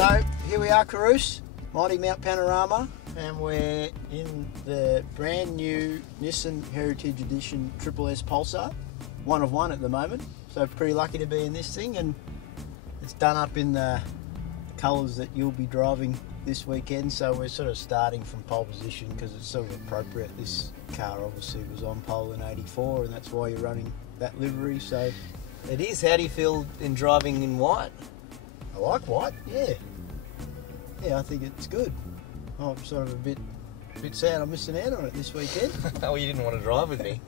So here we are, Caruso, mighty Mount Panorama, and we're in the brand new Nissan Heritage Edition Triple S Pulsar, one of one at the moment. So pretty lucky to be in this thing, and it's done up in the colours that you'll be driving this weekend. So we're sort of starting from pole position because it's sort of appropriate. This car obviously was on pole in '84, and that's why you're running that livery. So it is. How do you feel in driving in white? I like white, yeah. Yeah, I think it's good. I'm sort of a bit sad I'm missing out on it this weekend. Oh, you didn't want to drive with me.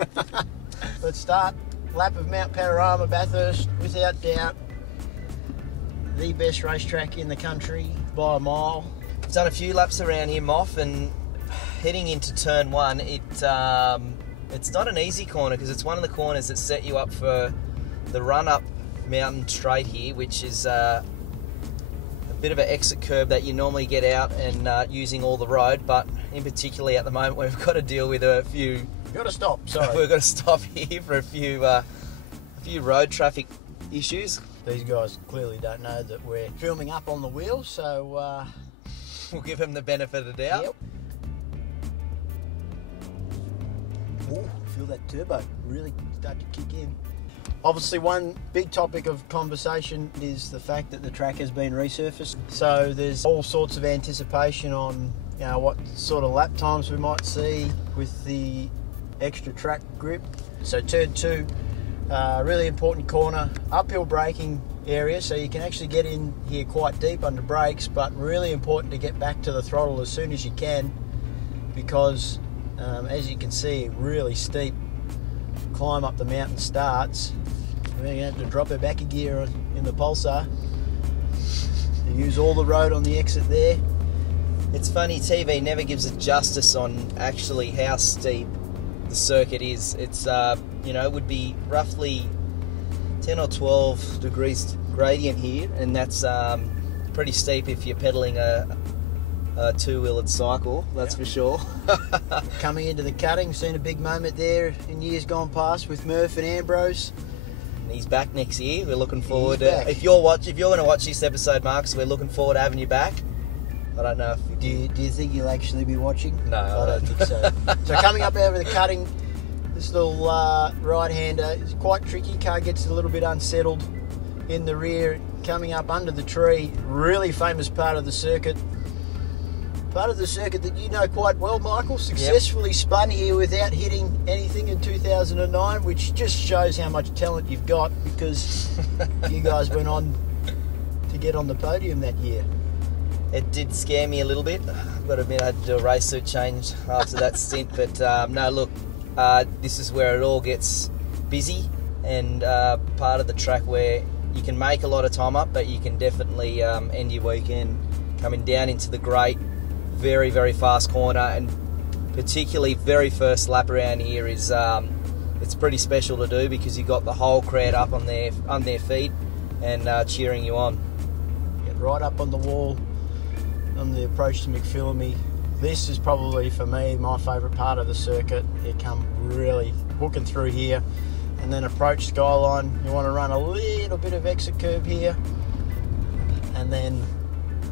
Let's start. Lap of Mount Panorama, Bathurst, without doubt. The best racetrack in the country by a mile. I've done a few laps around here, Moff, and heading into turn one, it's not an easy corner because it's one of the corners that set you up for the run-up mountain straight here, which is a bit of an exit curb that you normally get out and using all the road, but in particularly at the moment we've got to deal with a few... We've got to stop, sorry. We've got to stop here for a few road traffic issues. These guys clearly don't know that we're filming up on the wheel, so... we'll give them the benefit of the doubt. Yep. Ooh, feel that turbo really start to kick in. Obviously, one big topic of conversation is the fact that the track has been resurfaced. So there's all sorts of anticipation on, you know, what sort of lap times we might see with the extra track grip. So turn two, really important corner, uphill braking area, so you can actually get in here quite deep under brakes, but really important to get back to the throttle as soon as you can, because as you can see, really steep climb up the mountain starts. We're going to have to drop our back a gear in the Pulsar. You use all the road on the exit there. It's funny, TV never gives it justice on actually how steep the circuit is. It's it would be roughly 10 or 12 degrees gradient here, and that's pretty steep if you're pedaling a two-wheeled cycle, that's for sure. Coming into the cutting, seen a big moment there in years gone past with Murph and Ambrose. And he's back next year. We're looking forward to, if you're going to watch this episode, Marcus, we're looking forward to having you back. I don't know if do you think you'll actually be watching? No, I don't think so. So coming up over the cutting, this little right-hander is quite tricky. Car gets a little bit unsettled in the rear. Coming up under the tree, really famous part of the circuit. Part of the circuit that you know quite well, Michael. Successfully spun here without hitting anything in 2009, which just shows how much talent you've got, because you guys went on to get on the podium that year. It did scare me a little bit. I've got to admit I had to do a race suit change after that stint, but no, look, this is where it all gets busy, and part of the track where you can make a lot of time up, but you can definitely end your weekend coming down into the great, very, very fast corner, and particularly very first lap around here is it's pretty special to do because you've got the whole crowd up on their feet and cheering you on. Get right up on the wall on the approach to McPhillamy. This is probably, for me, my favourite part of the circuit. You come really hooking through here, and then approach Skyline. You want to run a little bit of exit curve here, and then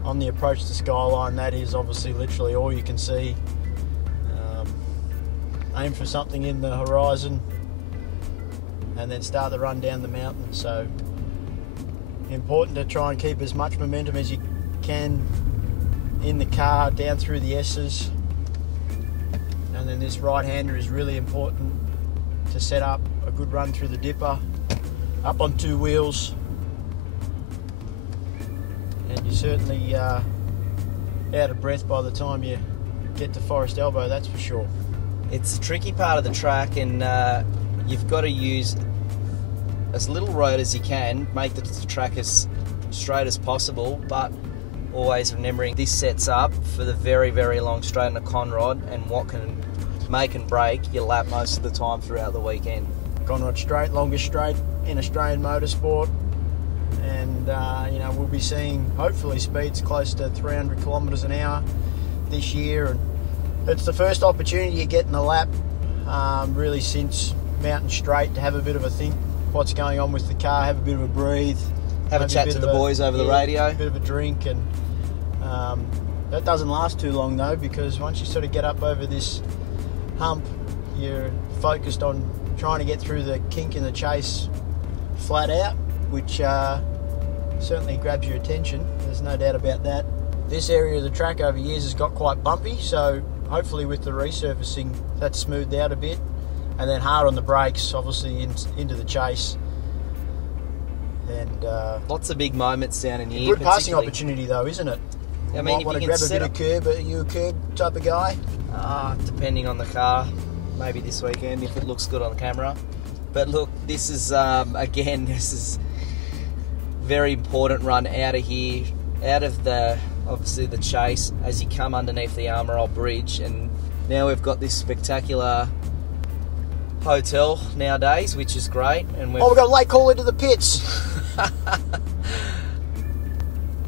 on the approach to Skyline, that is obviously literally all you can see. Aim for something in the horizon and then start the run down the mountain. So important to try and keep as much momentum as you can in the car down through the S's. And then this right-hander is really important to set up a good run through the dipper, up on two wheels. And you're certainly out of breath by the time you get to Forest Elbow, that's for sure. It's a tricky part of the track, and you've got to use as little road as you can, make the track as straight as possible, but always remembering this sets up for the very, very long straight on a Conrod, and what can make and break your lap most of the time throughout the weekend. Conrod straight, longest straight in Australian motorsport. And we'll be seeing hopefully speeds close to 300 kilometres an hour this year, and it's the first opportunity you get in the lap really since Mountain Straight to have a bit of a think what's going on with the car, have a bit of a breathe, have a chat to the boys over the radio, a bit of a drink, and That doesn't last too long though, because once you sort of get up over this hump, you're focused on trying to get through the kink in the chase flat out, which certainly grabs your attention. There's no doubt about that. This area of the track over years has got quite bumpy, so hopefully with the resurfacing that's smoothed out a bit, and then hard on the brakes, obviously into the chase. And lots of big moments down in here. Good passing opportunity though, isn't it? I mean, might want to grab a bit of curb. Are you a curb type of guy? Depending on the car, maybe this weekend if it looks good on the camera. But look, this is again, this is very important run out of here, out of the obviously the chase as you come underneath the Armorol Bridge, and now we've got this spectacular hotel nowadays, which is great. And we've got a late call into the pits.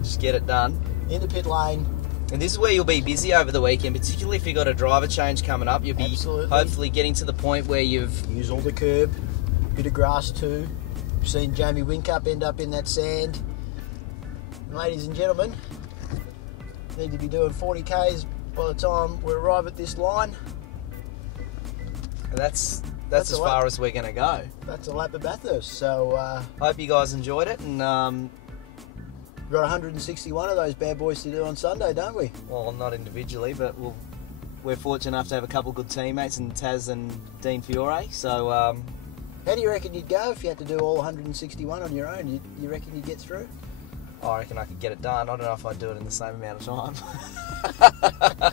Just get it done. Into pit lane. And this is where you'll be busy over the weekend, particularly if you've got a driver change coming up. You'll be hopefully getting to the point where you've... Use all the curb, bit of grass too. We've seen Jamie Wincup end up in that sand. And ladies and gentlemen, need to be doing 40 Ks by the time we arrive at this line. And that's as far as we're going to go. That's a lap of Bathurst. So hope you guys enjoyed it, and we've got 161 of those bad boys to do on Sunday, don't we? Well, not individually, but we're fortunate enough to have a couple good teammates in Taz and Dean Fiore. So how do you reckon you'd go if you had to do all 161 on your own? You reckon you'd get through? I reckon I could get it done. I don't know if I'd do it in the same amount of time.